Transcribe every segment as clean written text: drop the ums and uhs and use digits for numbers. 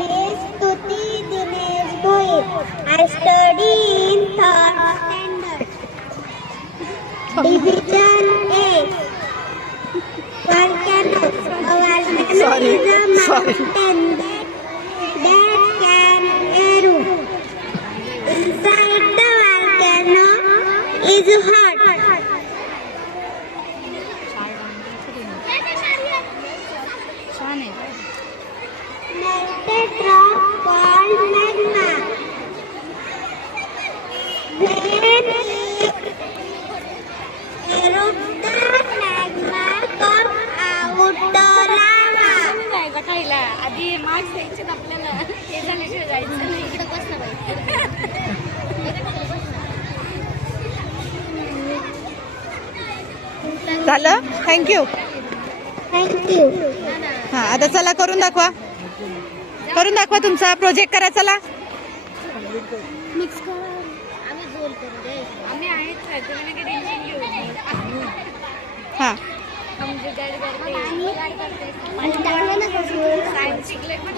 is Stuti Dinesh Bhoir. I study in third standard. Division A. Volcano. A volcano is a mountain that can erupt. Inside the volcano is hot. Melted rock called magma. When it erupts, the magma comes out the lava. आधी मार्क्स द्यायचे आपल्याला हे झाल्याशिवाय जायचं नाही. इकडे बसलं पाहिजे. झालं. थँक्यू. थँक्यू. हा आता चला करून दाखवा. करून दाखवा तुमचा प्रोजेक्ट करा. चला मिक्स करा. आम्ही गोल करू दे. आम्ही आहेत तुम्ही नका टेन्शन घेऊ. हा म्हणजे गाडी करते आणि टाकलं ना कसं सायन्स शिकले पण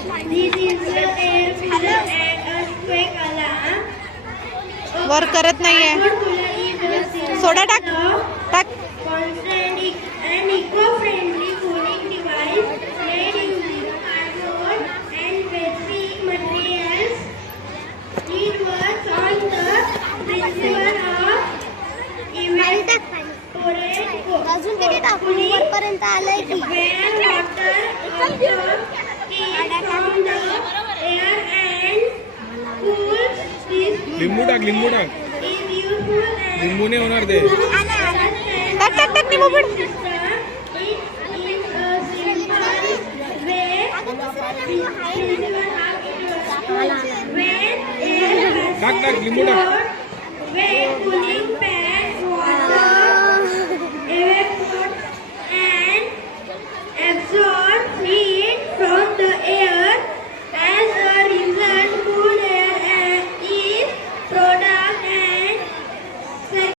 वर करत नाहीये. सोडा टाक टाक. An eco-friendly cooling device made using cardboard and basic materials. It works on the principle of अजून किती टाकून वरपर्यंत आलंय की when water absorbs heat from the air and cools this लिंबू टाक is useful and लिंबूने होणार ते. टाक टाक टाक. निघू पड. टाक टाक लिंबू टाक.